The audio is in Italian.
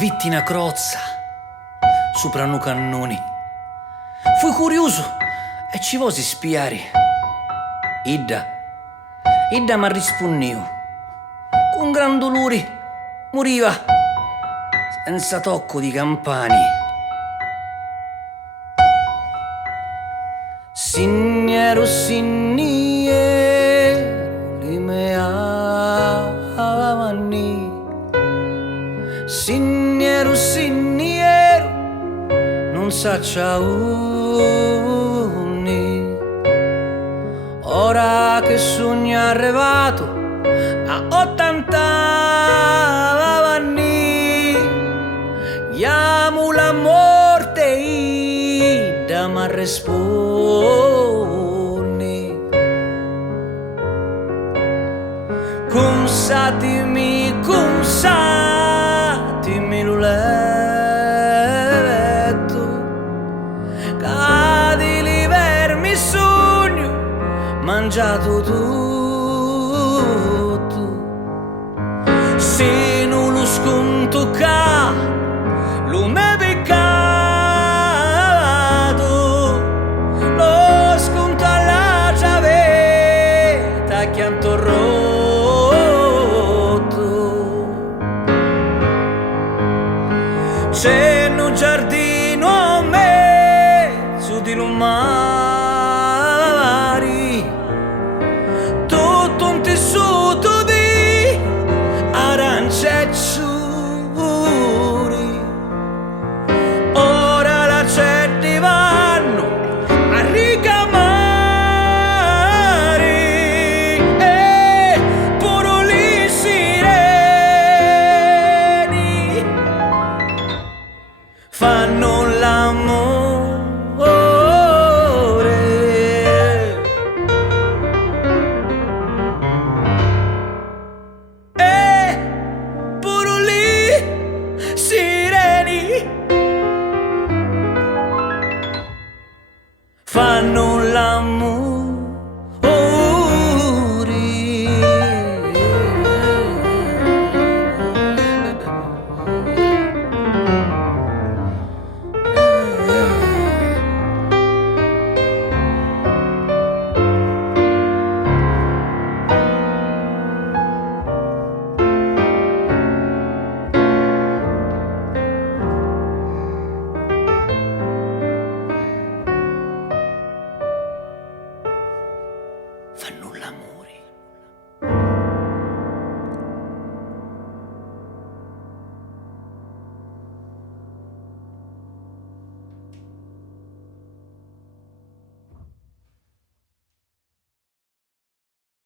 vitti una crozza sopra nu cannoni. Fui curioso e ci vosi spiare. Idda m'ha risponniu. Con gran dolore moriva senza tocco di campani. Signero, li meavani. Signero, non s'acciauni. Ora che sogno arrivato a 80 anni, chiamo la morte Ida ma rispondi. Consatimi lo letto, cadi li vermi sogno, mangiato tutto. Se non lo sconto ca, lo me peccato, lo sconto alla giavetta accanto rotto. C'è un giardino a mezzo di lumari, tutto un tessuto di arance e azzurri. Ora la certi vanno a ricamare e pure li sireni fanno l'amore. E pure li sireni fanno l'amore. Fanno l'amore.